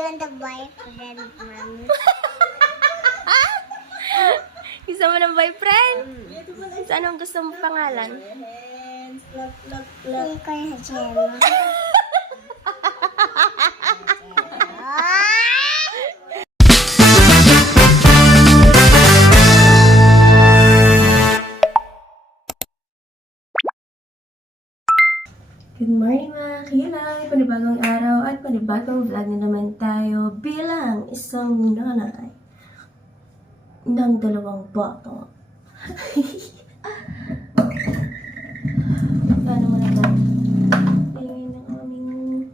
want a boyfriend, Mommy. Gusto mo ng boyfriend? So, anong gusto mong pangalan? Hindi ko na Gemma. Good morning mga kilay! Panibagong araw at panibagong vlog na naman tayo bilang isang nanay ng dalawang bata. Paano mo na ba? Tingin ng aming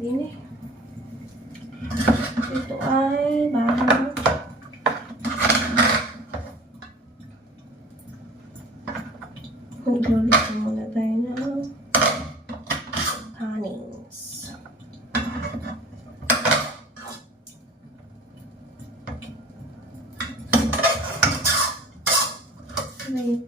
din eh. Ito ay bago. Mag-ulit muna tayo ng honings. Wait.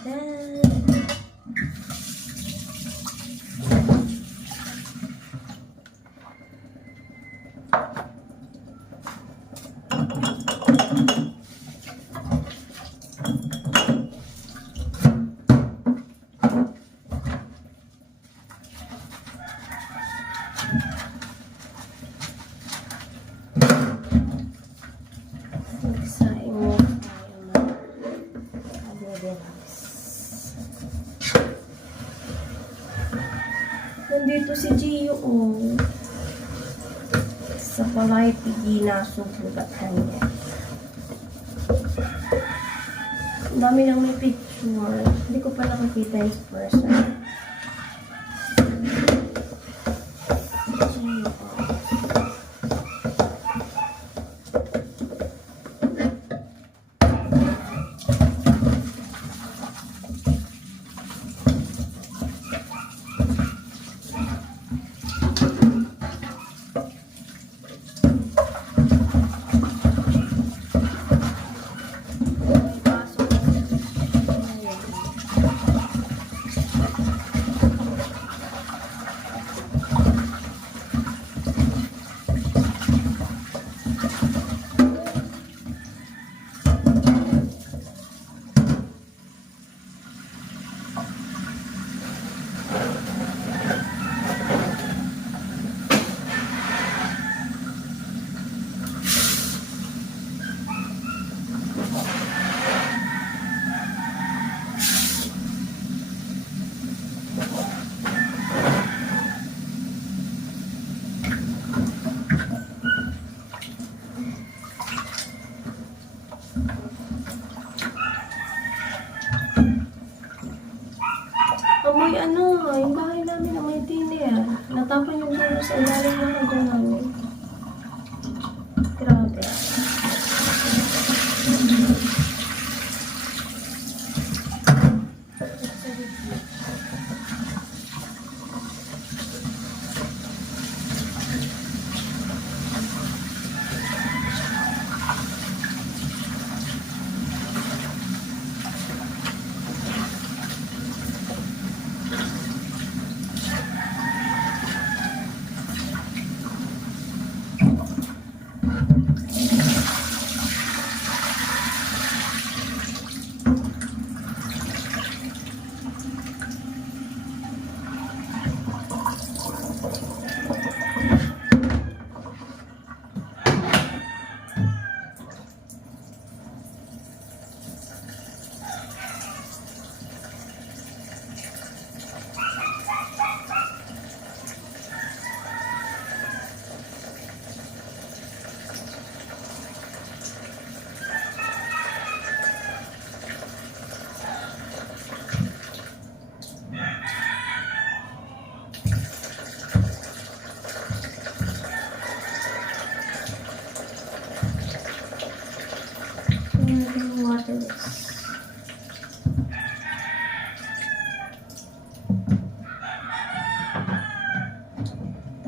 Then, magsaing mo tayo ng agreeables. Nandito si Gio, oh. Sa palay pigi na subugatan niya. Ang dami nang may picture. Hindi ko pa nakakita yung person. Gio, oh. Amoy ano, yung bahay namin amoy tiner. Natapon yung dulo sa ilalim ng hagdan namin. Grabe.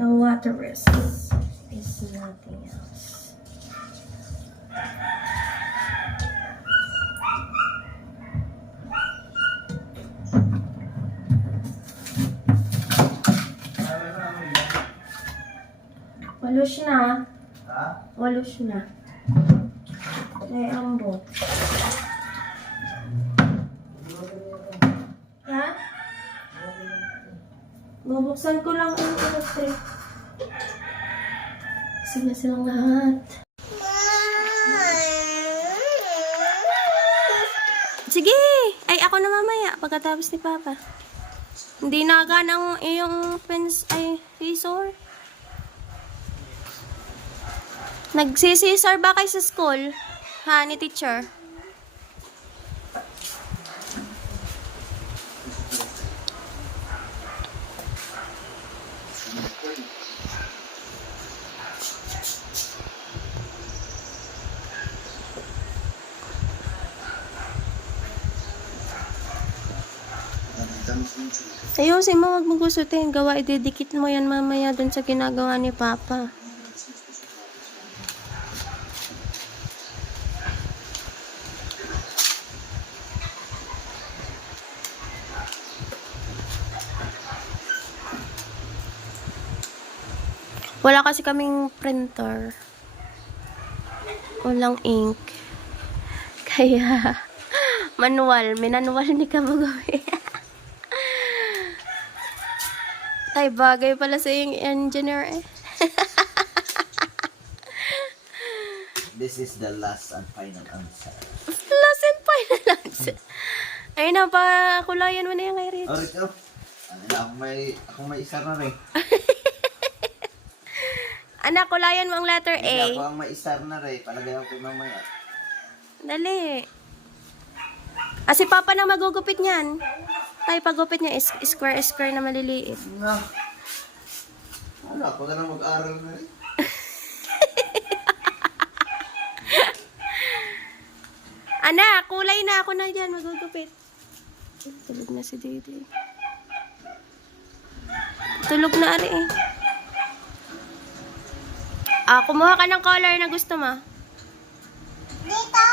The water is nothing else. Walos na. Ha? Walos na. Ay, ambot. Ha? Bubuksan ko lang ang electric. Sila silang lahat. Sige! Ay, ako na mamaya pagkatapos ni Papa. Hindi nagana ang iyong pens, ay, scissor. Nagsisisor ba kayo sa school? Ha, ni teacher? Ayusin mo, wag mo gustutin. Gawa, ididikit mo yan mamaya dun sa ginagawa ni Papa. Wala kasi kaming printer. Walang ink. Kaya, manual. Minanual ni Kamagawi. Ay, bagay pala sa yung engineer eh. This is the last and final answer. Last and final answer. Ayun na, pakulayan mo na yung kay Rich. Oh, Rito. Ako may isa na rin. Anak, kulayan mo ang letter A. Hindi ako ang may isa na rin. Palagayan ko mamaya. Dali. Si Papa na magugupit niyan. Tayo pagupit niya is square na maliliit. Nga. Wala, pag na mag-aral na rin. Anak, kulay na ako na dyan. Magugupit. Tulog na si Dede. Tulog na ari eh. Kumuha ka ng color na gusto mo. Dito.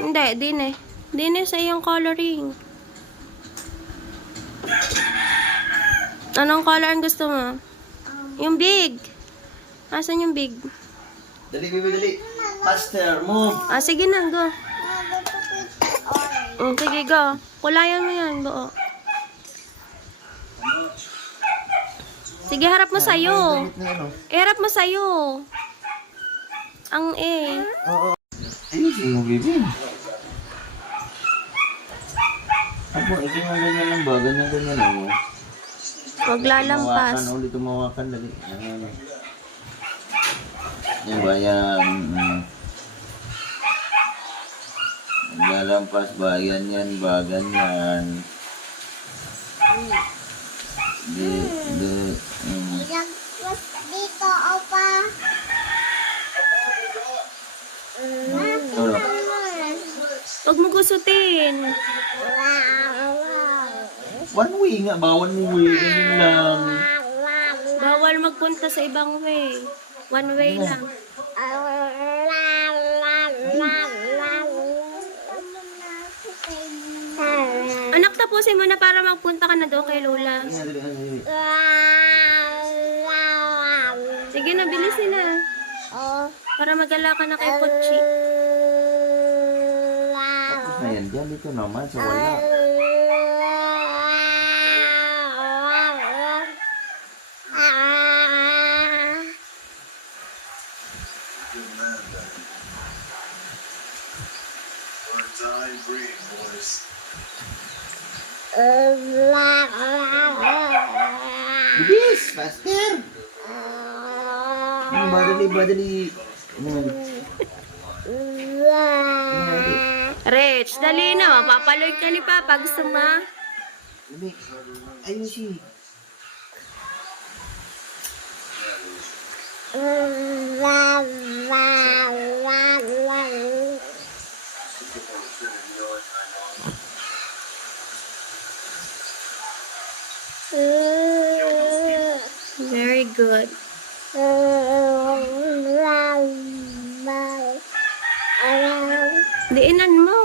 Hindi, din eh. Din eh sa iyong coloring. Anong color ang gusto mo? Yung big. Asan yung big? Dali, bibi, dali. Master, move. Sige na, go. Sige, go. Kulayan mo yan, buo. Sige, harap mo sa'yo. Harap mo sa'yo. Ang A. Oo. Ay, sige mo, bibi. Ako, ito nga ganyan lang ba? Ganyan ako. Huwag lalampas. Tumawakan, ulit tumawakan. Dali. Ano. Yan ba yan? Lalampas ba? Yan ba? Ganyan. Lagpas dito, opa. Ano? Huwag mo gusutin. One way nga. Bawal mo way. Ganyan lang. Bawal magpunta sa ibang way. One way lang. Anak, tapusin mo na para magpunta ka na doon kay Lola. Yan, dali, dali. Sige na, bilisin na. Para magala ka na kay Pochi. Tapos na yan. Diyan dito naman. Sa wala. Bilis! Faster! Badali. Rich, dali na. Papaloy ka ni Papa. Gusto mo? Ayun siya. Very good. Diinan mo.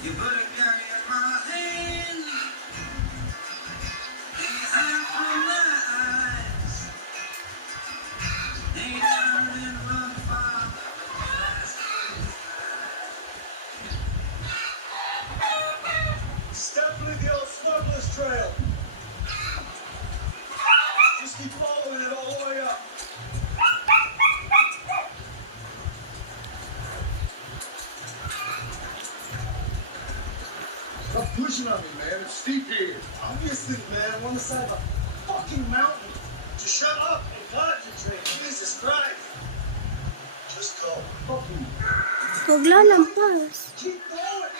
You put a gun in my hand, and you hide from my eyes. Then you turn and run far. Definitely the old smuggler's trail. Just keep following it all the way up. Stop pushing on me, man. It's steep here. Obviously, man. I'm on the side of a fucking mountain. Just shut up and concentrate. Jesus Christ. Just go. Fucking Maglalampas. keep going.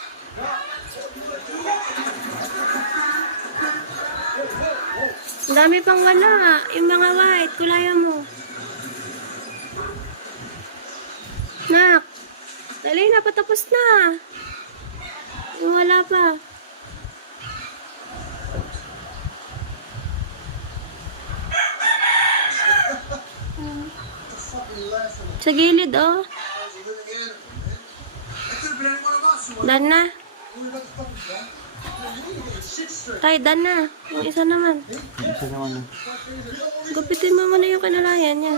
Ang dami pang wala. Yung mga white, kulayan mo. Nak, dali na, patapos na. Yung wala pa. Sa gilid, oh. Dan na. Tay, dan na. Yung isa naman. Isa naman. Gupitin mo muna yung kanalayan niya.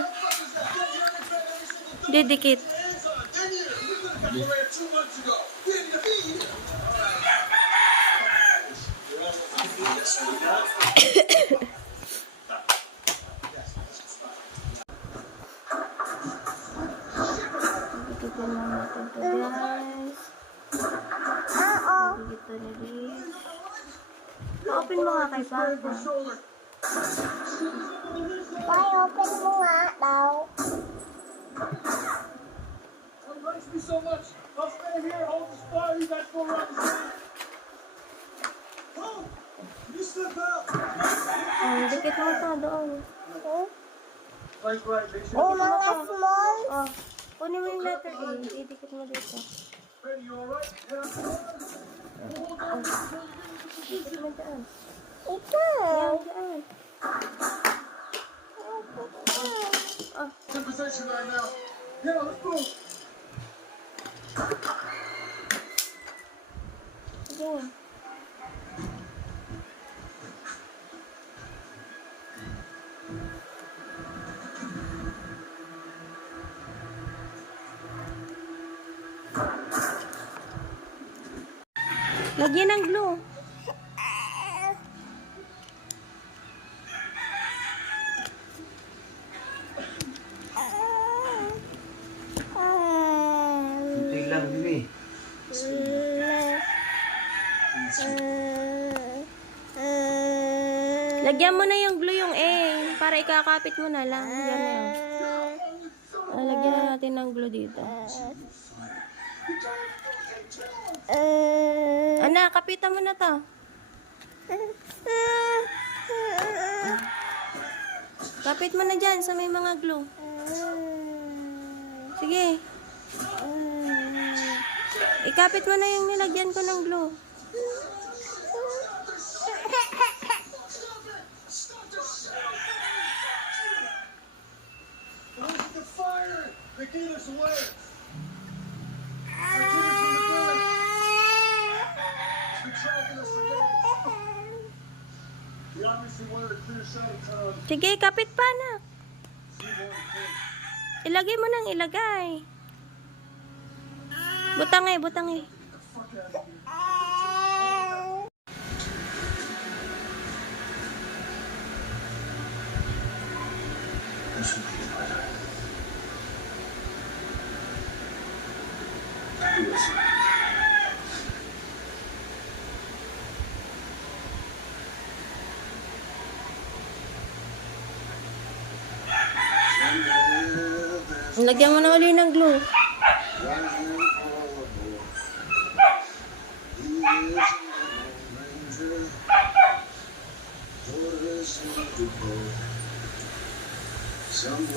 Didikit. Dikitin mo natin to, guys. Dito na rin. Open mo nga kay Papa. Why open mo nga daw? Thanks me so much. I'll stay here, hold the spot. You guys go around the city. Oh, you step out. Dikit mo to doon. Like right, make sure. Oh, mga small. Oh, kunin mo yung letter A. Idikit mo dito. Ready, you alright? Yeah. Dikit mo dyan. Ikaw. Yan, dyan. Oh, In position right now. Yeah, let's move. sige. Lagyan ng glue. Hindi lang, Bibi. Lagyan mo na yung glue yung A para ikakapit mo na lang. Yan na yan. Lagyan na natin ng glue dito. Anak, kapitan mo na to. Kapit mo na dyan sa may mga glue. Sige. Ikapit mo na yung nilagyan ko ng glue. Look at the fire. They gave us away. They took us from the village. It's been tracking us for days. We obviously wanted a clear shot of town. Sige, kapit pa na. See more we can. Ilagay mo nang ilagay. Butang eh, butang eh. Get the fuck out of here. Lagyan mo na uli ng glue.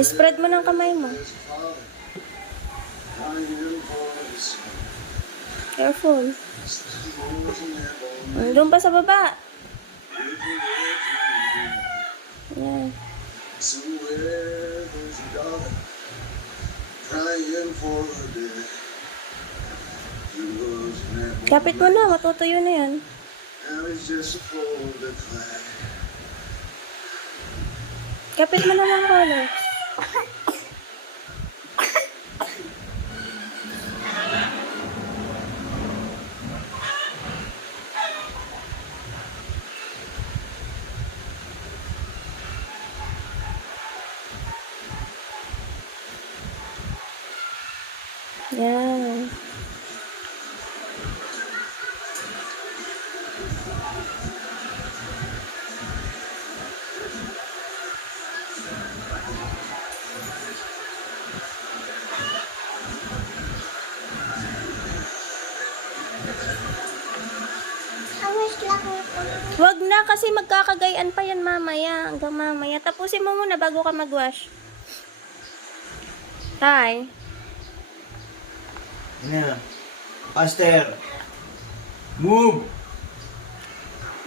Spread mo ng kamay mo. Careful. Doon pa sa baba. Yan. Kapit mo na, matutuyo na yan. Kapit mo naman, Carlos. Yan. Awas lang ako. Wag na kasi magkakagayan pa yan mamaya. Hanggang mamaya. Tapusin mo muna bago ka magwash. Tay. Ano? Master! Move!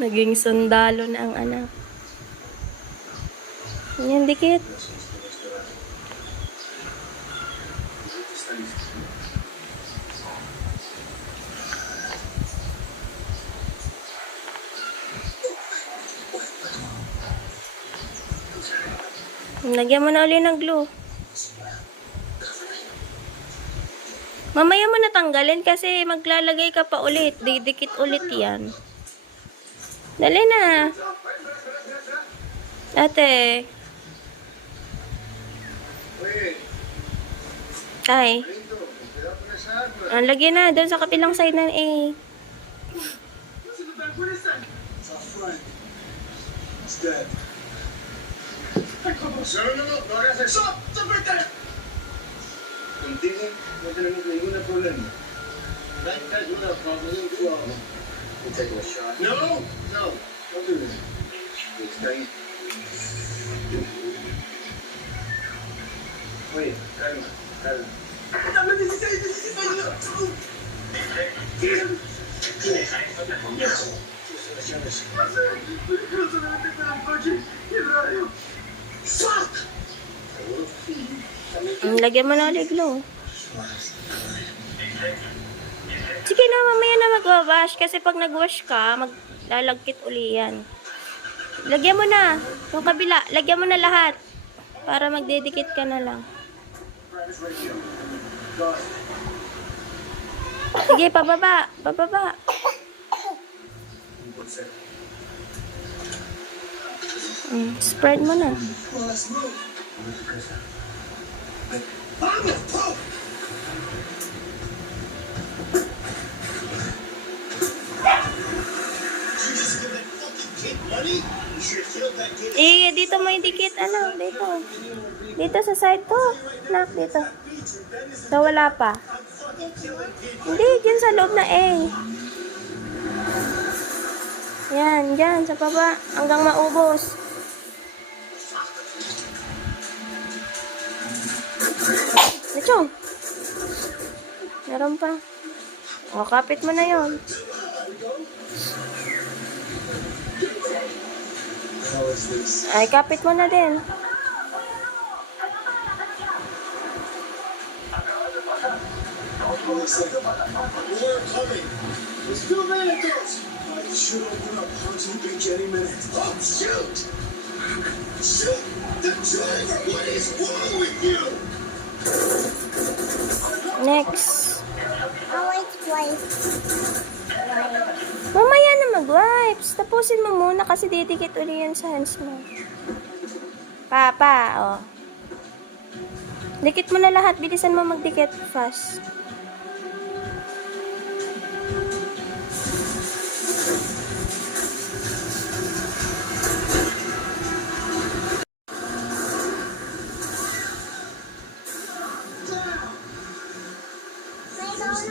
Naging sundalo na ang anak. Yan, dikit. Lagyan mo na ulit ng glue. Mamaya mo natanggalin kasi maglalagay ka pa ulit. Didikit ulit yan. Dali na. Ate. Ay. Lagyan na. Doon sa kapilang side ng A. It's dead. No hagas eso. Contigo no tenemos ningún problema. That has no problem. We'll take a shot. No, don't do this. Stay. Wait, calma. Dame 16 minutos. Fuck! Lagyan mo na ulit glue. Sige na, mamaya na magwawash kasi pag nagwash ka, maglalagkit uli yan. Lagyan mo na. Yung kabila, lagyan mo na lahat. Para magdedikit ka na lang. Sige, pababa. Pababa. Spread mo na. Dito mo idikit. Ano? Dito. Dito sa side ko. Nak, dito. So, wala pa. Hindi, dyan sa loob na A. Yan, dyan, sa baba. Hanggang maubos. Lechong. Meron pa. O, kapit mo na yon. Ay, kapit mo na din. We're coming. There's 2 minutes. I should open up Hunting Beach any minute. Oh, shoot! Shoot! The driver! What is wrong with you? I Next. want twice. Mamaya na mag-wipes. Tapusin mo muna kasi didikit uli yan sa hands mo. Papa, oh. Dikit mo na lahat. Bilisan mo magdikit fast.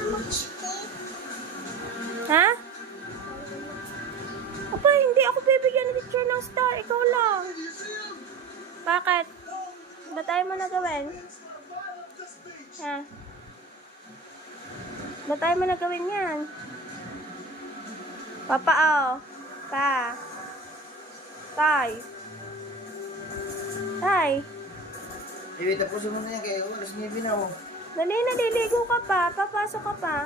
mag-stick. Ha? Aba, hindi ako bibigyan ng picture ng star. Ikaw lang. Bakit? Ba tayo mo na gawin? Ha? Ba tayo mo na gawin yan? Papa, oh. Pa. Tay. Tay. Eh, tapusin mo na yan kayo. Alas 9 na oh. Dali, naliligo ka pa. Papasok ka pa.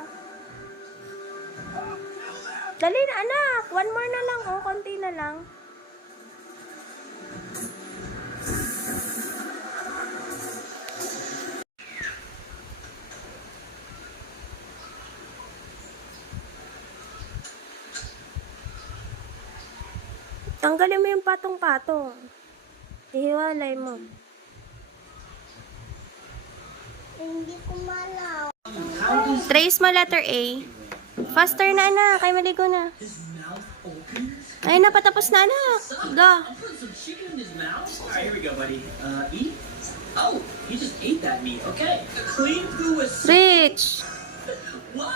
Dali na, anak. One more na lang, oh. Konti na lang. Tanggalin mo yung patong-patong. Ihiwalay mo. Hindi ko malaw. Trace mo letter A. Faster na, anak. Kay maligo na. Ay, napatapos na, anak. Go. Put some chicken in his mouth. All right, here we go, buddy. Eat. Oh, he just ate that meat. Okay. Clean through a Rich. what?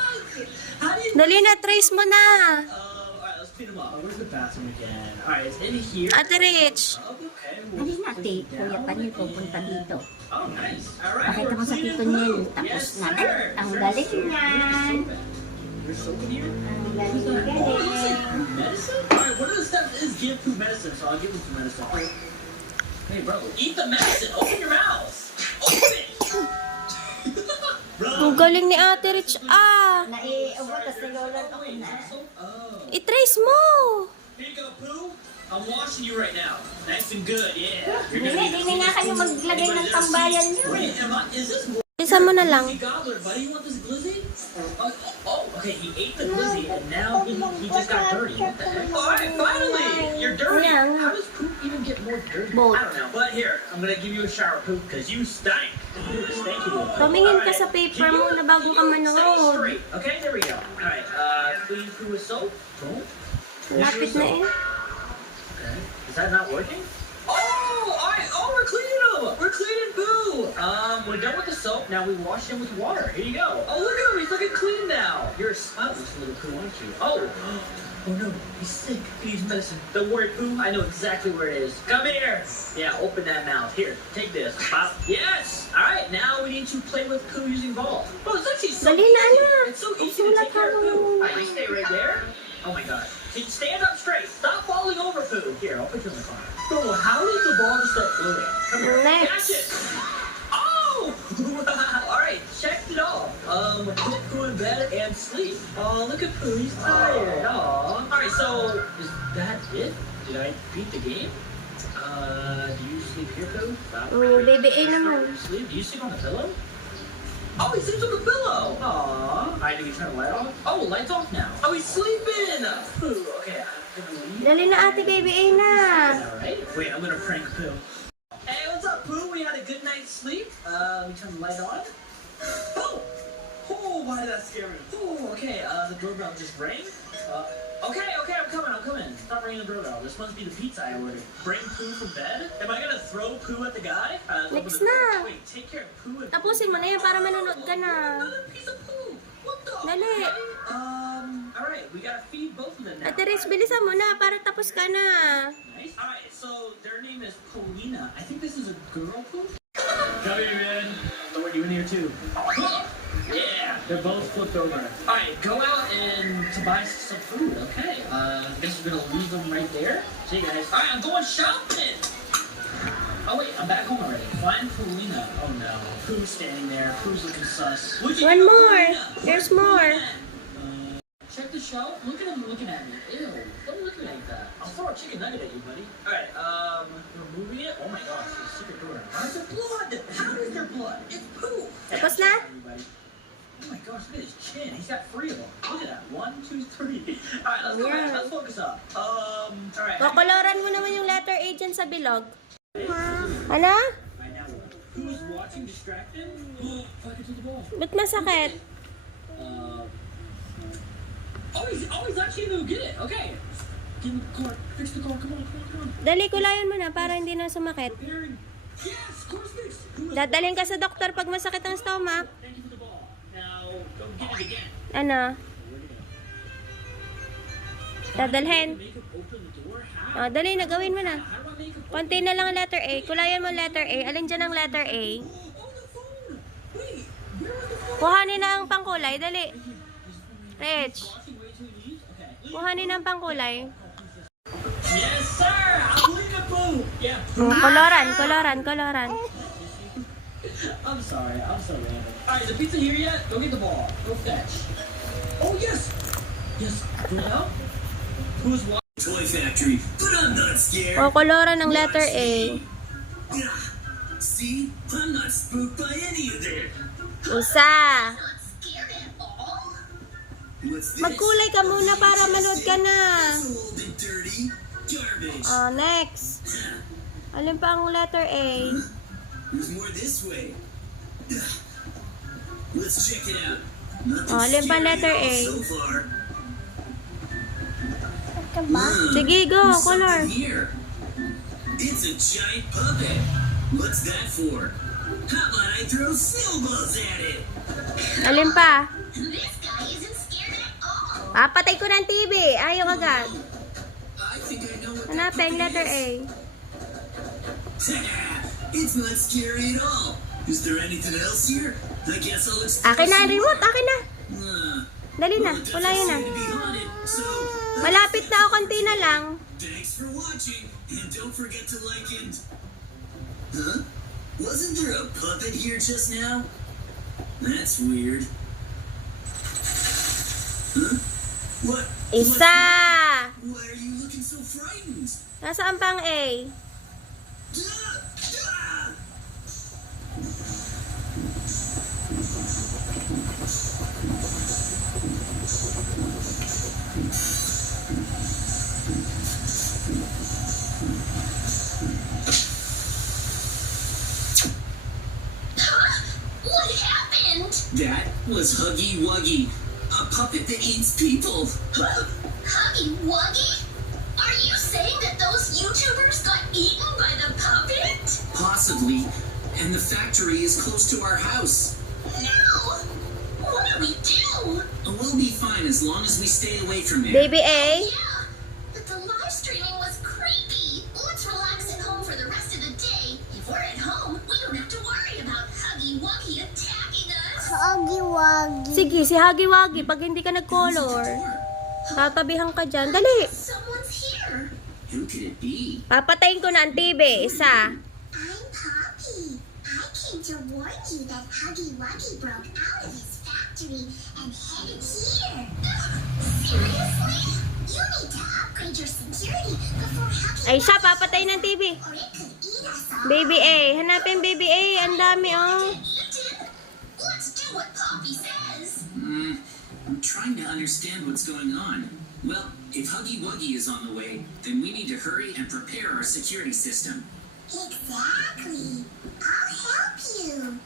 How do you? Dali na, trace mo na. All right, let's clean him up. Where's the bathroom again? All right, it's in here. Ate Rich. Okay. Halika na, ate. Kuya Panil pupunta dito. Oh, nice. All right. Pakita mo sa cleaning Tito Nel. food. Tapos Yes, na. sir. Ang Sir, galing sir. niyan. There's soap in here. Ang Oh, looks like galing-galing. medicine? Alright, one of the steps is give food medicine, so I'll give him some medicine. Hey, bro, eat the medicine. Open your mouth. Open it. Bro. Ang galing ni Ate Rich. Ah. Naiubo, tapos nilolan ako na. Oh. I-trace mo. Here you go, Pooh. I'm washing you right now. Nice and good, yeah. You're gonna Hindi, hindi nga kayo maglagay ng tambayan niyo. Wait, is this Isa mo na lang. Glizzy Gobbler, buddy? You want this glizzy? Oh, okay, he ate the glizzy and now he just got dirty. What the heck? Alright, finally! You're dirty! Yeah. How does poop even get more dirty? Both. I don't know. But here, I'm gonna give you a shower, Poop, because you stank. Thank you. Tumingin ka sa paper mo na bago ka Stay manood. straight. Okay, there we go. Alright, clean poo with soap. Boom. Lapit na eh. Okay. Is that not working? Oh, alright. Oh, we're cleaning them. We're cleaning poo. We're done with the soap. Now we wash him with water. Here you go. Oh, look at him. He's looking clean now. You're a spotless little poo, aren't you? Oh. Oh no, he's sick. He needs medicine. Don't worry, Pooh. I know exactly where it is. Come here. Yeah, open that mouth. Here, take this. Pop. Yes. All right, now we need to play with Pooh using balls. Oh, it's actually so Dali na, easy. anak. It's so Ang easy to sulat take care ka of Pooh. mo. All right, you stay right there. Oh my God. Stand up straight. Stop falling over, Pooh. Here, I'll put you in the car. Bro, how does the ball just start floating? Come here. Next. Catch it. Oh! All right, checked it off. Put Pooh in bed and sleep. Oh, look at Pooh. He's tired. Aw. All right, so is that it? Did I beat the game? Do you sleep here, Pooh? Oh, baby A naman. Do you sleep on the pillow? Oh, he sleeps on the pillow. Aww. Alright, did you turn the light off? Oh, light's off now. Oh, he's sleeping. Pooh. Okay, I'm gonna leave. Dali na, Ate Baby A na. Alright. Wait, I'm gonna prank Pooh. Hey, what's up, Pooh? We had a good night's sleep. Let me turn the light on. Oh! Oh, why did that scare me? Oh, okay, the doorbell just rang. Okay, I'm coming. Stop ringing the doorbell. This must be the pizza I ordered. Bring Pooh from bed? Am I gonna throw Pooh at the guy? Let's open Next the door. na. Wait, take care of Pooh and Tapusin mo na yan para manonood ka na. another piece of Pooh. What the? Dali. Alright, we gotta feed both of them now. Ate Rich, bilisan mo na para tapos ka na. Nice. Alright, so their name is Polina. I think this is a girl Pooh. Come here, man. Thor, you in here too? Yeah, they're both flipped over. Alright, go out and to buy some food, okay? Guess we're gonna leave them right there. See you guys. Alright, I'm going shopping! Oh wait, I'm back home already. Find Polina. Oh no. Pooh's standing there. Pooh's looking sus. What'd you One do, more. Polina? There's Where's more. Polina? Check the shelf. Look at him looking at me. Ew. Don't look at me like that. I'll throw a chicken nugget at you, buddy. Alright, removing it. Oh my gosh, there's a secret door. How's there blood? How is there blood? It's Pooh. Tapos na? Everybody. Oh my gosh, look at his chin. He's got 3 of them. Look at that. 1, 2, 3. Alright, let's go back. Let's focus up. Alright. Kokoloran mo naman yung letter A dyan sa bilog. Ano? Right now, who's watching distracted? Fuck it to the ball. Ba't masakit? He's actually gonna get it. Okay. Get in the car. Fix the car. Come on. Dali, kulayan mo na para hindi na sumakit. Preparing. Yes, course fix. Who is Dadalhin ka sa doktor pag masakit ang stomach. Thank you for the ball. Now, go get Ano? Dadalhin. O, dali na. Gawin mo na. Konti na lang ang letter A. Kulayan mo ang letter A. Alin dyan ang letter A? Kuhanin na ang pangkulay. Dali. Rich. Kuhanin na ang pangkulay. Yes, sir! I'm leaving the booth! Yeah. Koloran. I'm sorry, I'm so random. Alright, is the pizza here yet? Go get the ball. Go fetch. Oh, yes! Yes, go now? Who's watching? Toy factory, but I'm not scared. O, koloran ng letter A. See? I'm not spooked by any of them. Isa. Not scared at all? What's this? Magkulay ka muna para manood ka na. Old and dirty garbage. O, next. Alin pa ang letter A? There's more this way. Let's check it out. Oh, alin pa letter A? So far. Sige, go. There's Color. something here. It's a giant puppet. What's that for? How about I throw snowballs at it? Alin pa? This guy isn't scared at all. Papatay ko ng TV. Ayaw agad. I think I know what Hanapin, letter A. It's not scary at all. Is there anything else here? I guess I'll explore. Akin na, remote. Akin na. Dali na. Well, it doesn't Kulayan na. seem to be haunted, so Malapit na ako. Konti na lang. thanks for watching, and don't forget to like and... Huh? Wasn't there a puppet here just now? That's weird. Huh? What? Isa. Why are you looking so frightened? Nasaan pang A? Ah! Ah! What happened? That was Huggy Wuggy, a puppet that eats people. Huggy Wuggy? Are you saying that those YouTubers got eaten by the puppet? Possibly. And the factory is close to our house. No! What do we do? We'll be fine as long as we stay away from there. Baby A? Yeah, but the live streaming was creepy. Let's relax at home for the rest of the day. If we're at home, we don't have to worry about Huggy Wuggy attacking us. Huggy Wuggy. Sige, si Huggy Wuggy. Pag hindi ka nag-color, tatabihan ka dyan. Dali. Someone's here. Who could it be? Papatayin ko na ang TV. Isa. I'm Poppy. I came to warn you that Huggy Wuggy broke out of his factory and headed here. Seriously? You need to upgrade your security before Huggy Ay, siya. Wuggy Papatayin ng TV. or it could eat us all. Baby A. Hanapin Baby A. Ang dami, oh. Eaten? Let's do what Poppy says. I'm trying to understand what's going on. Well, if Huggy Wuggy is on the way, then we need to hurry and prepare our security system. Exactly. I'll help you.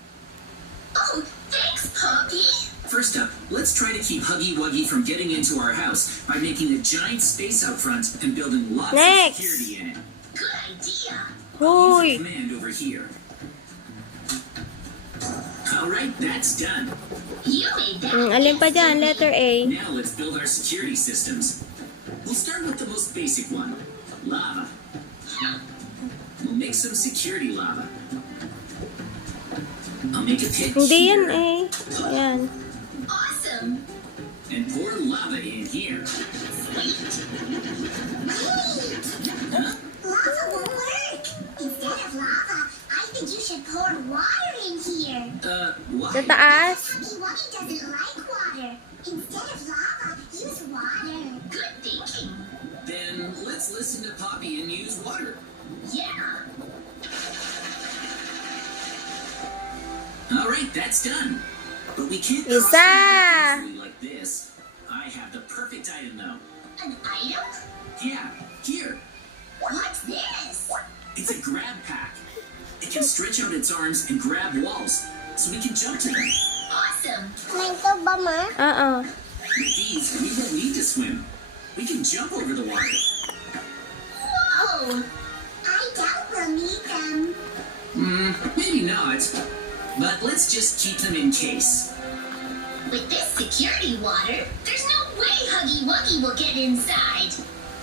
Oh, thanks, Poppy. First up, let's try to keep Huggy Wuggy from getting into our house by making a giant space out front and building lots Next. of security in it. Good idea. I'll use Hoy. a command over here. Alright, that's done. You made that. Alin pa dyan? Letter A. Now let's build our security systems. We'll start with the most basic one, lava. We'll make some security lava. I'll make a pit Hindi yan here A. Ayan. Awesome. and pour lava in here. Lava won't work. Instead of lava, I think you should pour water in here. Why? Sa taas. Huggy Wuggy doesn't like water. Instead of lava, use water. Good thinking. Then let's listen to Poppy and use water. Yeah. Alright, that's done. But we can't Isa. cross easily like this. I have the perfect item though. An item? Yeah, here. What's this? It's a grab pack. It can stretch out its arms and grab walls, so we can jump to them. Awesome. Oo. With these, we won't need to swim. We can jump over the water. Whoa. I doubt we'll need them. Maybe not. But let's just keep them in case. With this security water, there's no way Huggy Wuggy will get inside.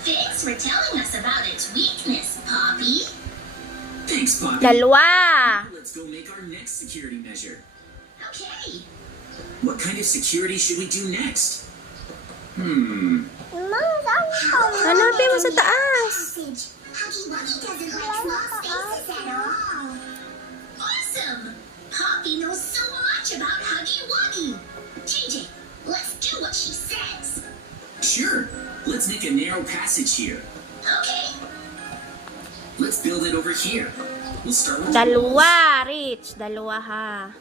Thanks for telling us about its weakness, Poppy. Thanks, Poppy. Dalawa. Let's go make our next security measure. Okay. What kind of security should we do next? Hanapin mo sa taas. Passage. Huggy Wuggy doesn't like small spaces at all. Awesome! Poppy knows so much about Huggy Wuggy. JJ, let's do what she says. Sure. Let's make a narrow passage here. Okay. Let's build it over here. We'll start with the walls. Dalawa, Rich. Dalawa ha.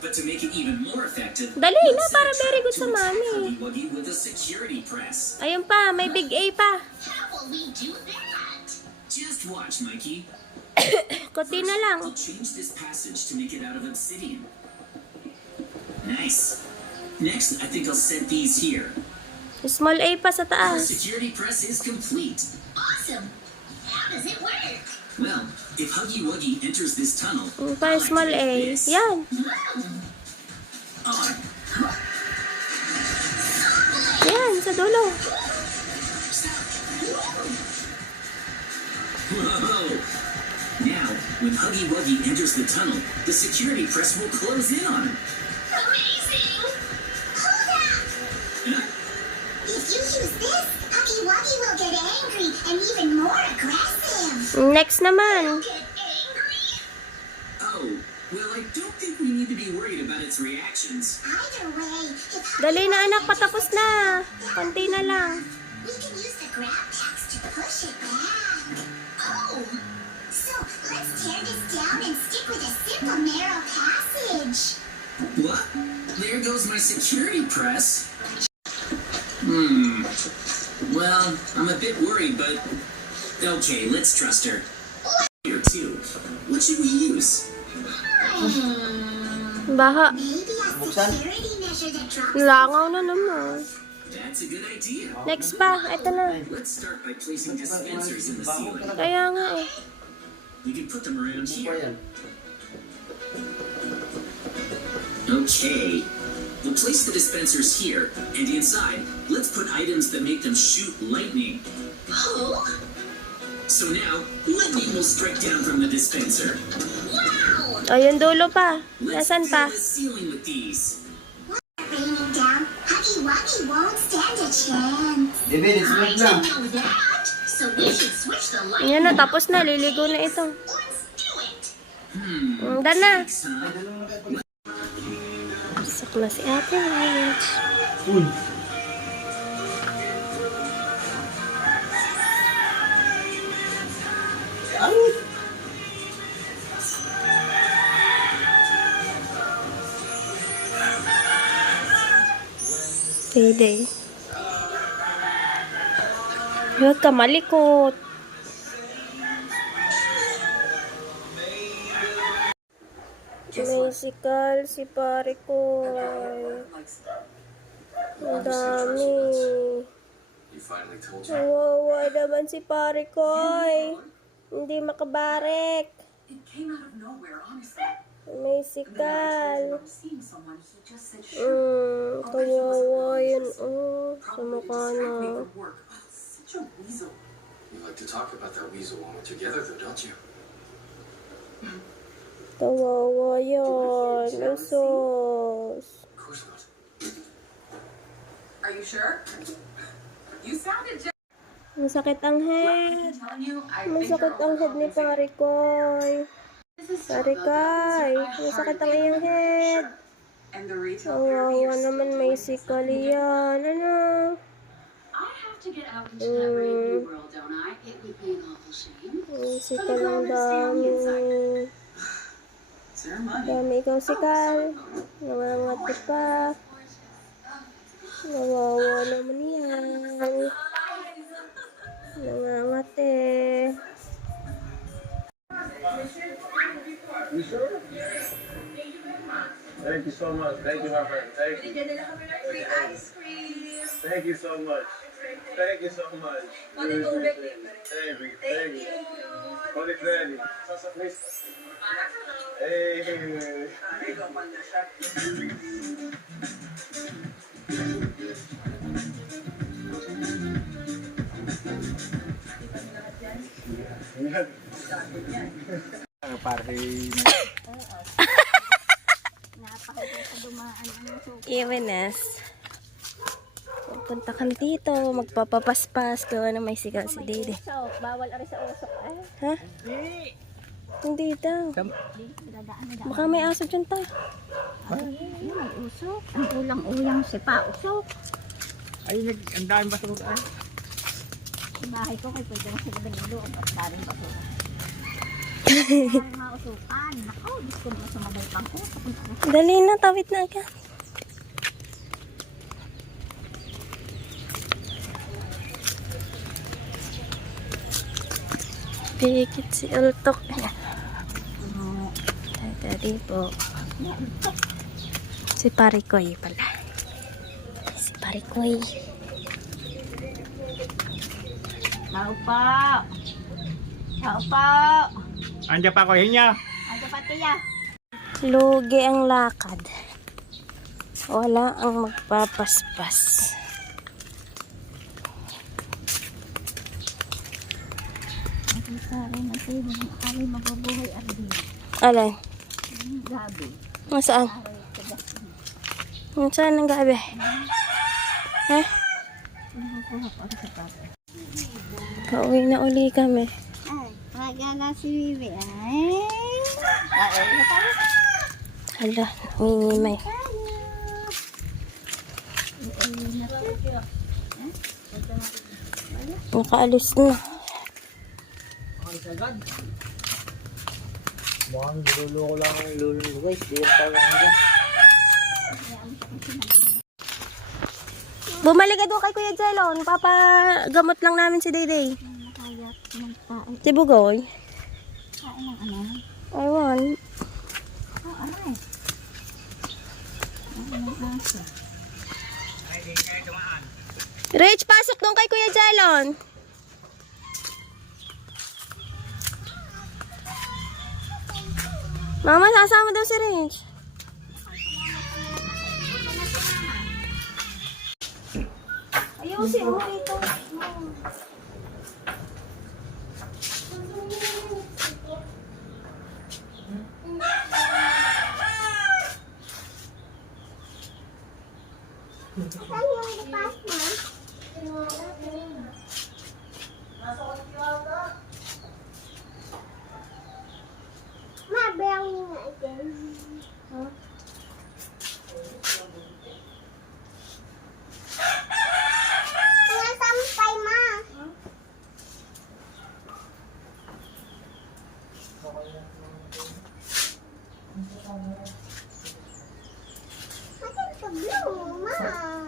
But to make it even more effective, Dali na, let's para set a very trap good to sa attack mami. Huggy Wuggy with a security press. Ayun pa, may big A pa. How will we do that? Just watch, Mikey. Kunti na lang. I'll change this passage to make it out of obsidian. Nice. Next, I think I'll set these here. Small A pa sa Our taas. security press is complete. Awesome. How does it work? Well, if Huggy Wuggy enters this tunnel, Yung pa, I like small to do A. this. Yan. On. Yan, sa dulo. Whoa! Now, when Huggy Wuggy enters the tunnel, the security press will close in on him. Amazing! Hold up! If you use this, Huggy Wuggy will get angry and even more aggressive. Next naman. Get angry? Oh, well, I don't think we need to be worried about its reactions. Either way, if Huggy Dali na Wuggy anak, is patapos na. upset, Konti na lang. we can use the grab packs to push it back. Oh! So, let's tear this down and stick with a simple narrow passage. What? There goes my security press. Well, I'm a bit worried, but okay, let's trust her. Here too. What should we use? Baha. Maybe a security measure that drops Langaw na naman. That's a good idea. Next pa. Ito na. Let's start by placing dispensers in the ceiling. Kaya nga eh. We can put them around Pa here. yan. Okay. We'll place the dispensers here, and inside, let's put items that make them shoot lightning. Oh! So now, lightning will strike down from the dispenser. Wow! Ayun dulo pa. Let's Nasaan fill pa? the ceiling with these. Raining down, Huggy Wuggy won't stand a chance. David, I smart lang. didn't know that. So we should switch the light. Yan na, tapos na. Liligo na ito. Let's do it. Dan na. Thanks, huh? Sak na si Ate Rich. Uy. Ay! Pwede. Huwag ka malikot. Musical si pare ko. Ang dami. Wawa naman si pare ko. Hindi makabarek. Musical. Kawawa yun. Sa mukha na. You like to talk about that weasel when we're together, though, don't you? Kawawa yun. Lusos. Of course not. Are you sure? You sounded just Masakit ang head. telling you. I think Masakit you're ang head ni pare koy. Pare koy. Masakit ang iyong head. And the retail therapy Kawawa you're naman may sikal yan. Ano? I have to get out into that brave new world, don't I? It would be an awful shame. May sikal ang dami. It's their money. Dami ikaw sikal. Nangangat ka pa. Kawawa naman yan. Nangangat eh. Thank you so much. Thank you, my friend. Thank you. Thank you so much. Thank you so much. Thank you. Holy Freddy. Hey. Evenes. Pupunta kami dito. Magpapapaspas. Gawa na may sigaw si Dede. So, bawal ari sa usok. Ha? Hindi daw. Baka may aso dyan tayo. Yun ang usok. Ang ulang-ulang sipa usok. Ay, ang dami basura. Sa bahay ko kay pwede na sila ganilo ang daling basura. Parang mga usukan. Nako, gusto mo sumabay pang ko. Dali na, tawid na agad. Pikit si Ultok. Tadi po. Si Parikoy pala. Si Parikoy. Tao pa. Tao pa. Andiyan pa ko hinya. Ano pa tiya? Lugi ang lakad. Wala ang magpapaspas. Ang sari na siya. Kami mabubuhay ardi. Alay. Gabi. Nasaan? Nasaan ang gabi? Ha? Pauwi na uli kami. Ay, magana si Bibi. Ay. Hala, mimay. Nakaalis na. Mukhang niloloko lang ang lolo nyo guys. Di yan tawag dyan. Bumalik ka doon kay Kuya Jelon. Papagamot lang namin si Dede. Kayat ng tao. Si Bugoy. Kain ng ano? Aywan. Oh, aray. Ano ang aso? Rich, pasok doon kay Kuya Jelon. Mama, sasama daw si Rich. Ayusin mo ito.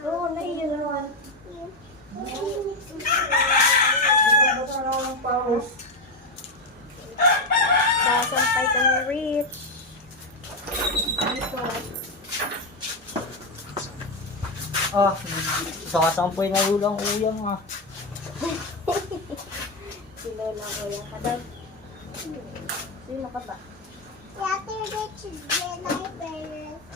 Oo, naiyo naman. Sasampay ka ni Rich. Ah, sakasampoy na ulang uyang ah. Sino lang ko yung kadag? Sino ka ba? Water Rich is my parents.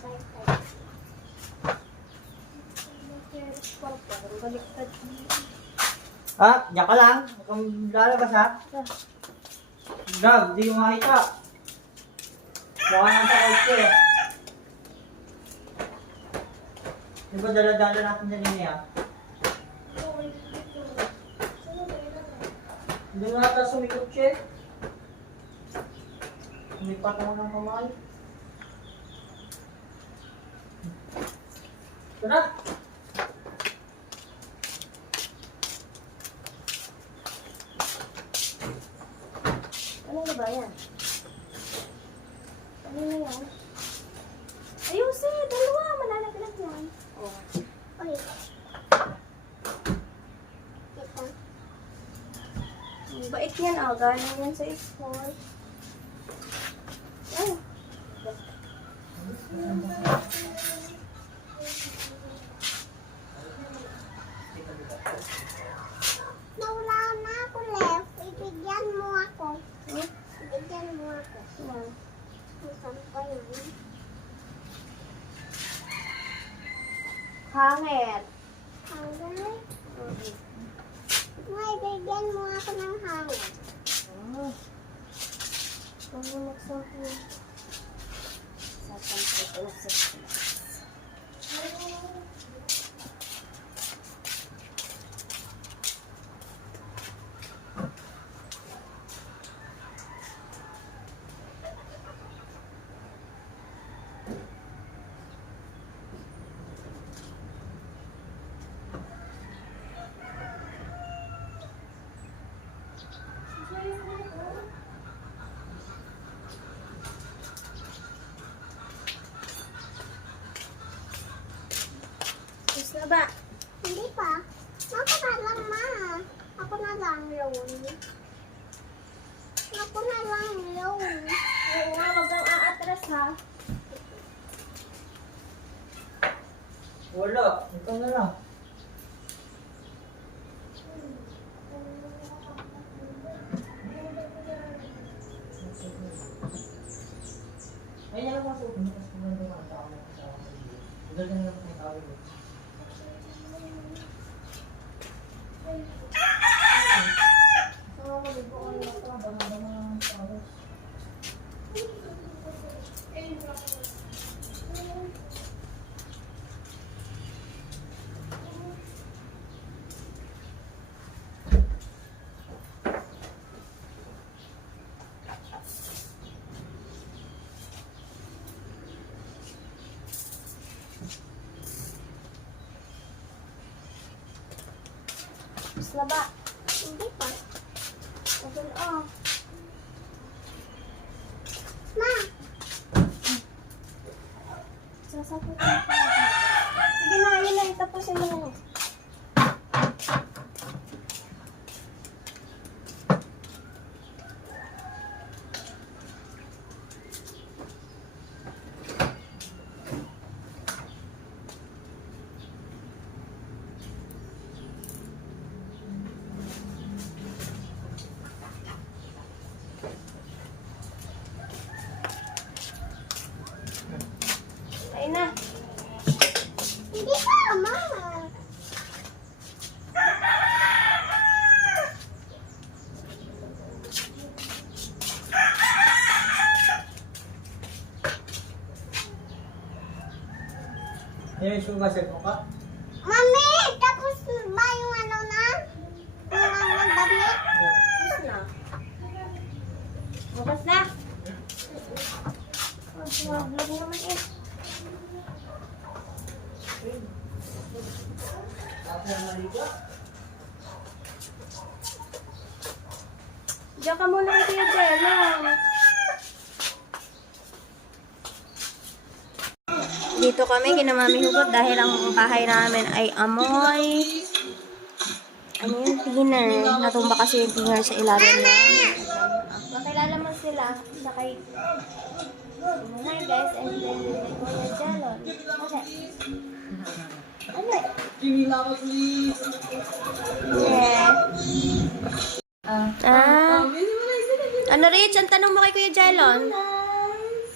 Ah, diyan ka lang. Kung lalabas ha. Gab, di mo makita. Mukha nang takot ko eh. Di ba dala-dala natin dyan niya? Hindi mo nata sumikot siya. Sumipat mo ng kamay. Tara! Ano na ba yan? Ano na yan? Ayusin! Dalawa! Malalaglag yan. Oh. Okay. Ang bait yan, oh. Galing yan sa sport. Oh. Hangit. Hangin? May, bigyan mo ako ng hangin. Oh. Pagulog sa akin. Sasampay ko lang sa Tapos na ba? Hindi pa. Ako na lang, ma. Ako na lang yun. Ako na lang yun. Oo nga, wag kang aatras ha. Wala. Ito na lang. Ay, nalang ako. Kasi kung ano ang tao na kasama ko dito. Ugal na lang ang tao dito. Tapos na ba? Hindi pa. Tapos oh. Ma, Sasapot na ako. Sige na, yun na. Tapusin mo na. Ayun na. hindi pa, ma. Yung sumaset mo ka? Mami, tapos ba yung ano na? Yung ano, damit? Tapos na. Bukas na. Vlog naman eh. Diyan ka muna kay Kuya Jelon. Dito kami kinamami hugot dahil ang bahay namin ay amoy. Ano yung thinner? Natumba kasi yung thinner sa ilalim na. Makilala mo sila sa kay... Hi guys, and then Kuya Jelon. Okay. Ano? Yeah. Ano Rich? Ang tanong mo kay Kuya Jelon?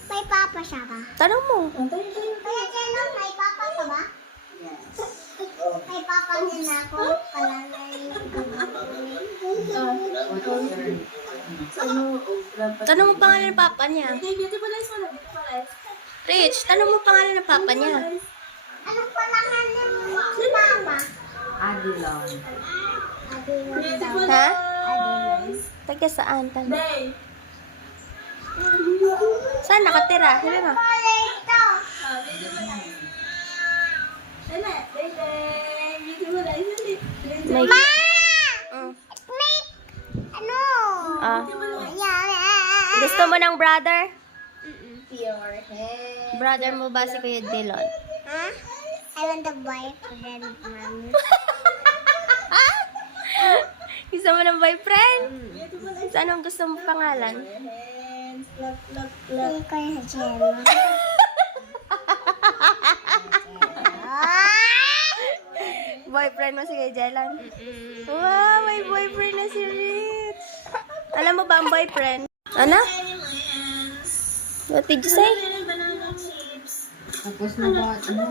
May papa siya ba? Tanong mo. Kuya Jelon, may papa ka ba? May papa din ako. Kalalay. Tanong mo pangalan ng papa niya. Rich, tanong mo pangalan ng papa niya. Anong palangan ng papa? Adilon. Adilon. Ha? Adilon. Taga saan? Saan nakatira? Sabi mo. Ito. May... Ma! Mm. May, ano? Ah. Yeah. Gusto mo ng brother? Your head. Brother mo ba si Kuya Jelon? Huh? I want a boyfriend, mommy. Gusto mo ng boyfriend? Saan ang gusto mo pangalan? Hindi ko yung jello. Boyfriend mo si Kuya Jelon? Wow, may boyfriend na si Rich. Alam mo ba ang boyfriend? Ano? What did you say? Tapos na ba? Ano?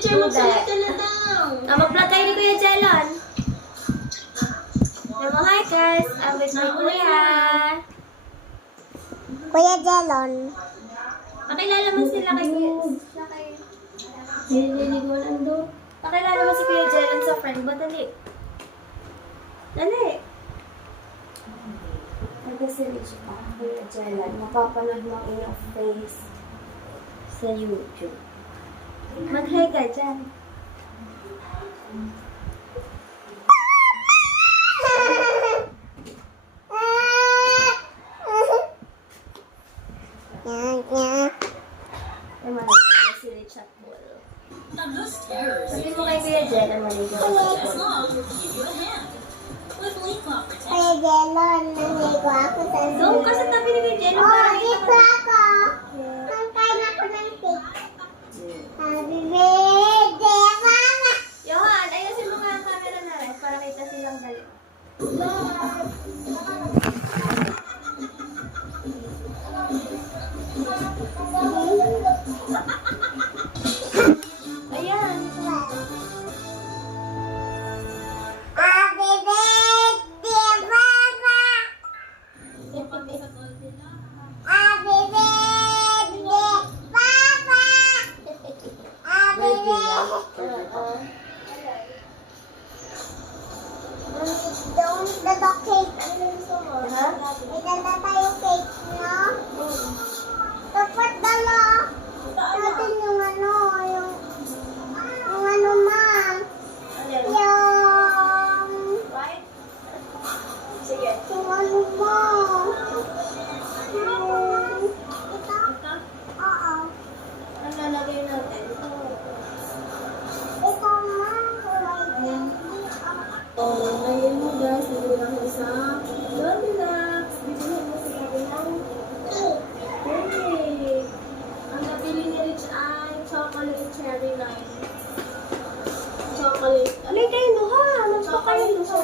teacher, magsulat ka na daw. Mag-vlog kayo ni Kuya Jelon. Hello, hi guys. I'm with my kuya. Kuya Jelon. Pakilala mo sila kay Kuya. Nililigon ando. Pakilala mo si Kuya Jelon sa friend mo. Dali. Dali. Nag-search pa, Kuya Jelon. Mapapanood mo ang iyong face sa YouTube. Mag-hi ka dyan. Ay, maligaw si Richard Paul. Sabi mo kay Kuya Jelon, maligaw si Richard Paul. Kuya Jelon, naligo ako sa Doon ka sa tabi ni Kuya Jelon. para dito kita ako. Nangkain ako ng cake. Happy birthday, Mama! Johan, ayusin mo nga ang camera na rin para kita silang dali. Ayan. Happy birthday, Mama! Happy birthday, Papa! Happy birthday! Don't the cake. Ha? May dala tayo cake, no? Dapat dala. Natin yung ano, yung ano, ma. Yung Right? Sige. yung ano, ma. Yung ito? Ito? Oo. Ang lalagay natin. Ito, ma. Oh, ngayon mo guys, nandito lang sa Goldilocks. Bibili mo si Kabilang. Hey! Ang nabili ni Rich ay chocolate cherry light. Chocolate. Alay kayo duha. Ano pa kayo duha?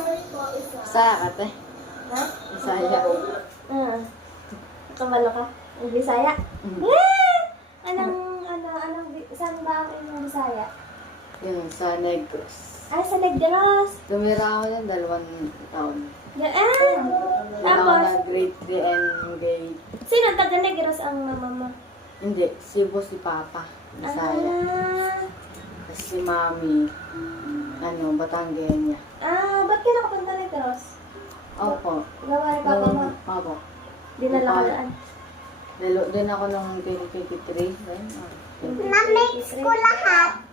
Saya ka, te. Ha? Saya. Kabalo ka? Ang Bisaya? Eh! Saan ba ang inyong Bisaya? Yun, sa Negros. Ay, sa Negros. Tumira ako yan 2 taon. Yan. Wala ako Tapos, na grade 3 and grade... sino taga Negros ang mama mo? Hindi, si Papa. Bisaya. Tapos si Mami, Batanggenya. Ba't ka nakapunta Negros? Opo. Gawa ni Papa mo? Opo. Dinala ka daan. Lalo din ako nung 2023. Na-mix ko lahat.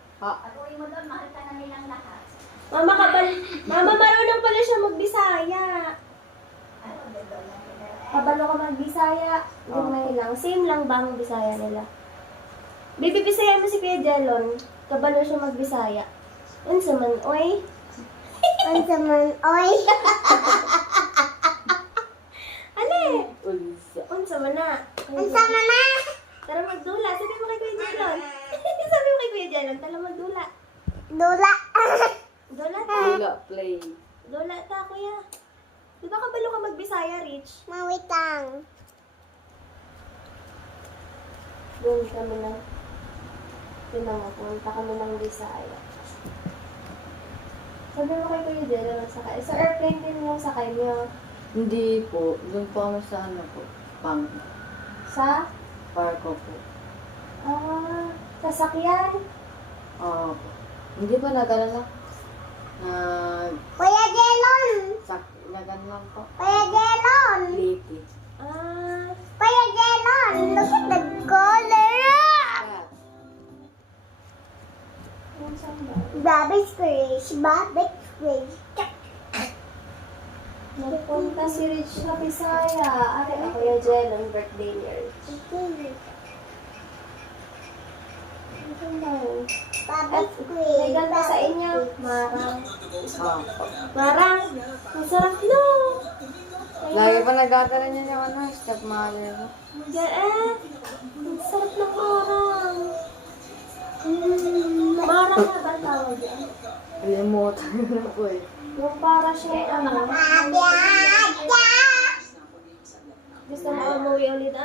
Mama, marunong pala siya mag-Bisaya. Kabalo ka mag-Bisaya. Gamay lang. Same lang ba ang Bisaya nila? Baby, Bisaya mo si Kuya Jelon. Kabalo siya mag-Bisaya. Unsa man, oy? Unsa man, oy? Ale? Ulsa. Unsa man na? Unsa man na? Tara magdula. Sabi mo kay Kuya Jelon. Sabi mo kay Kuya Jelon, tara magdula. Dula. Dula ta. Dula play. Dula ta, kuya. Di ba kabalo ka mag-Bisaya, Rich? Mawitang. Doon kami na. Pinamapunta kami ng Bisaya. Sabi mo kay Kuya Jello na sakay. Sa airplane din yung sakay niyo. Hindi po. Doon po kami sa Pang. Sa? Parko po. Sasakyan? Hindi po nagano Kuya Jelon. nagano lang po. Kuya Jelon. Liti. Kuya Jelon. Look at the color. Bobby's Crash. Bobby's Crash. Nagpunta si Rich sa Bisaya. Ari, Kuya Jello, ang birthday niya. Bobby's Crash. May ganda sa inyo. Marang. Marang. Masarap no. Lagi pa nagkakaroon niya yung stepmother ko. Ang sarap ng marang. Marang na ba tawag yan? Kalimutan ko na po eh. Yung para siya Abya. Gusto mo umuwi ulit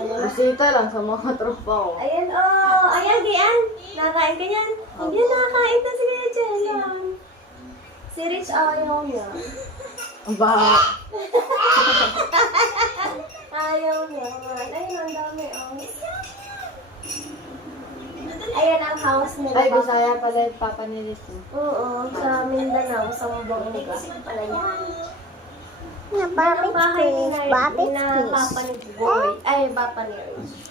Bisita lang sa mga tropa ko. Ayan, oh. Ayan, Gian. Nakakain ka yan. Ayan, nakakain na si Kuya Jelon. Si Rich ayaw niya. Ang baha. Ayaw niya. Ayun, ang dami, oh. Ayan ang house nila. Ay, Bisaya pala yung papa ni Rito. Oo, sa Mindanao, sa Mabanga. Pala yan. Na Ang bahay ni Bobby's na papa ni Boy. Ay, papa ni Rich.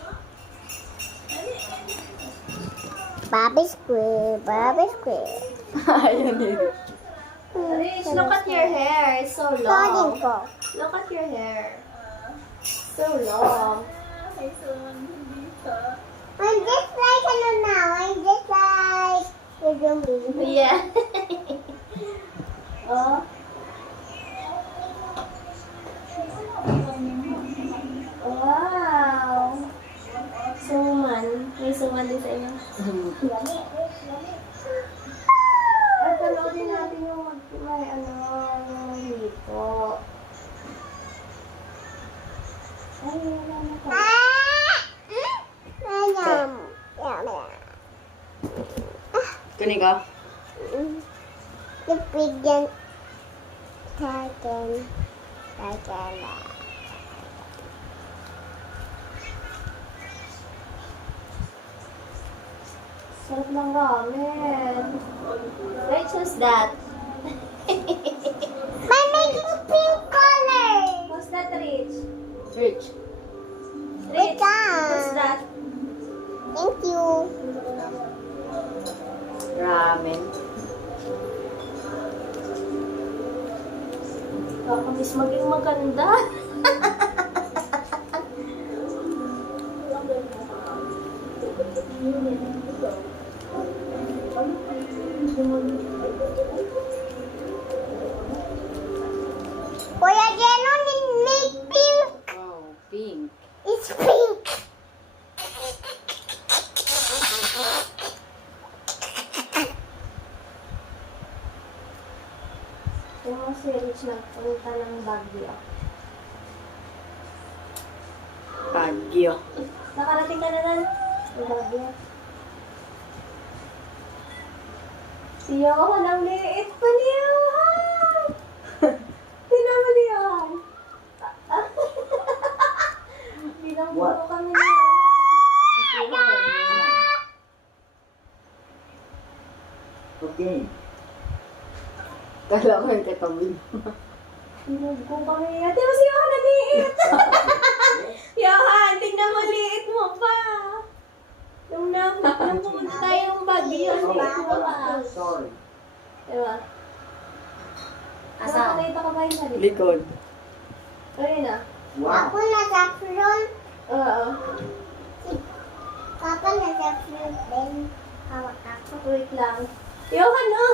Bobby's Square. Bobby's Square. Ayun yun. Rich, look at your hair. It's so Solid long. ko. Look at your hair. So long. I'm just like, ano now, I'm just like, Yuzumi. Yeah. Oh. Wow. Suman. May suman din sa inyo. At panoodin natin yung may ano, yung hito. Ay, wala na pa. Ayam. Kunin ko? Bigyan taken. Sarap ng ramen. Rich, who's that? I'm making pink color. Who's that, Rich? Rich. Rich, Ikaw. who's that? Thank you. Ramen. Kakamiss maging maganda. Kuya Jello, make pink. Wow, pink. It's pink. Yung si Rich nagpunta ng Baguio. Baguio. Nakarating ka na lang? Sa Baguio. Si Johan, ang liit pa ni Johan! Tingnan mo ni Johan. Binamburo kami ni Johan. Okay. Kala ko yung katabi. Binagko kami. Ate mo si Johan, ang liit! Johan, tingnan mo, liit mo pa! Nung pumunta tayo ng Baguio, ang liit mo pa. Sorry. Diba? Asa? Nakakita ka ba yung sarili? Likod. Ayun na. Ako nasa front. Oo. Papa nasa front din. Hawak ako. Wait lang. Johan, no?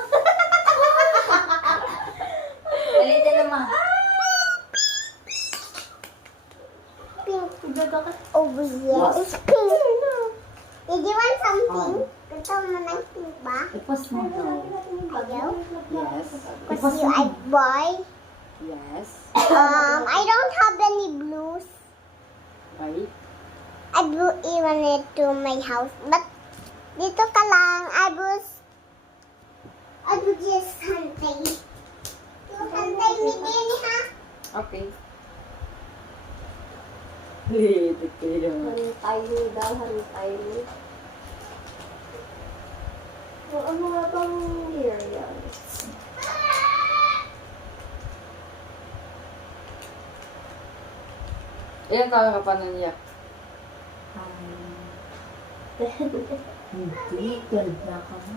Dali naman. Pink. Gaga ka. Over here. It's pink. Did you want something? Gusto mo ng pink ba? Ipas mo daw. Ayaw? Yes. Because you I boy. Yes. I don't have any blues. Right. I brought even it to my house. But dito ka lang. I was just hunting. Yung hantay ni Denny, ha? Okay. Liit kayo. Hantay mo daw, hantay mo. Ano nga bang year yan? Ilan taon ka pa na niya? Hindi, ganda ka mo.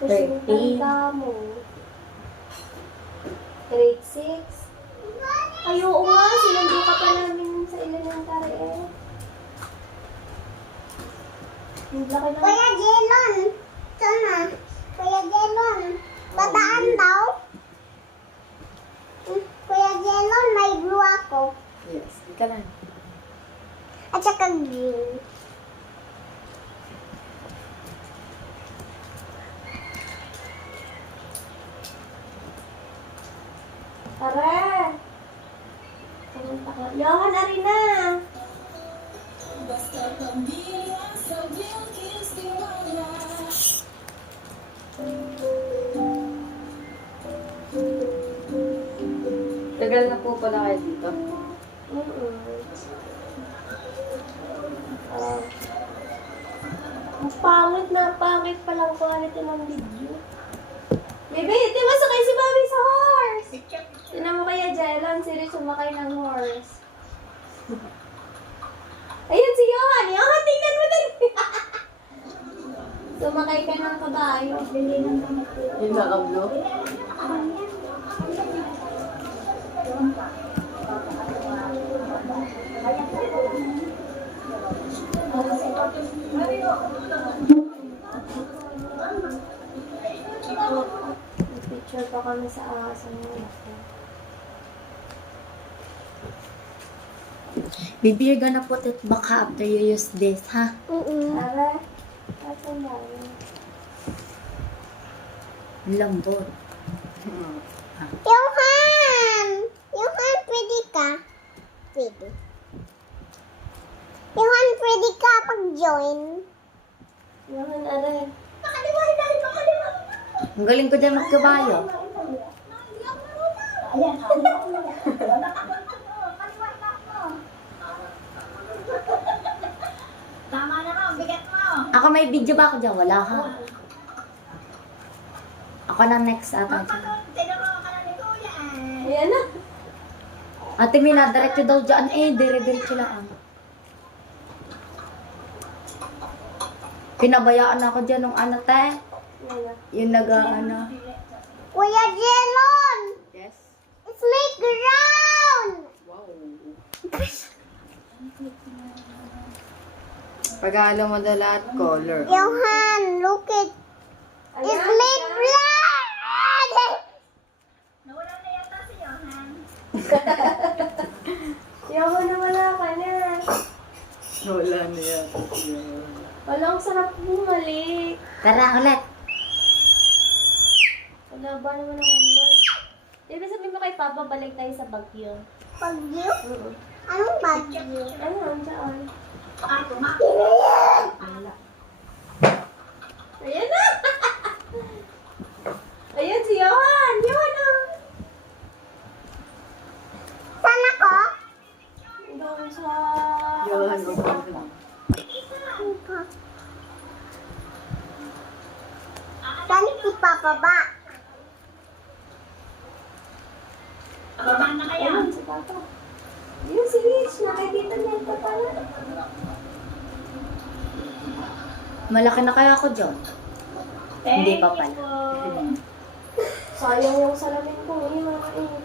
Kasi tanda mo. Grade 6? Ay, oo nga, sinundo ka pa namin sa elementary eh. Ang laki na. Kuya Jelon. Sana. Kuya Jelon. Bataan daw. Kuya Jelon, may blue ako. Yes. Ika lang. At saka green. Tara! Pumunta ka. Johan, ari na! pala kayo dito. Ang pangit pa lang quality ng video. Bebe, di ba sakay si Bobby sa horse? Tinan mo kaya Jelon, sila sumakay ng horse. Ayun si Johan! Johan, tingnan mo din! Sumakay ka ng kabayo. Yung nakablo. Picture pa kami sa aso mo. Baby, you're gonna put it back after you use this, ha? Tara. Ato na. Lambot. Johan! Johan, pwede ka? Pwede. Johan, pwede ka pag-join? Johan, aray. Ang galing ko dyan magkabayo. Tama na mo, bigat mo. Ako may video ba ako dyan? Wala, ha? Ako na next ata dyan. Tinuro ka na ni Kuya. Ayan na. Ate, may nadiretso daw dyan. Dire-diretso lang. Pinabayaan ako dyan nung ano, te. Yung nag-ano. Kuya Jelon! Yes. It's my ground! Wow. Pag-aalo mo na lahat, color. Johan, look it. It's my ground! Nawala na yata si Johan. Johan, nawala ka na. Wala na yan. Wala, ang sarap bumalik. Tara, ulit. Wala ba naman ang homework? Di ba sabihin mo kay Papa, balik tayo sa Baguio? Bagyo? Anong bagyo? Ano, saan? Wala. Ayan na! Ayan si Johan! Johan, oh! Saan ako? Doon sa... Johan, sa Papa. Saan si Papa ba? Ayan si Papa. Yun si Rich, nakikita niya ito pala. Malaki na kaya ako dyan? Hindi pa pala. Sayang yung salamin ko, yung mga init.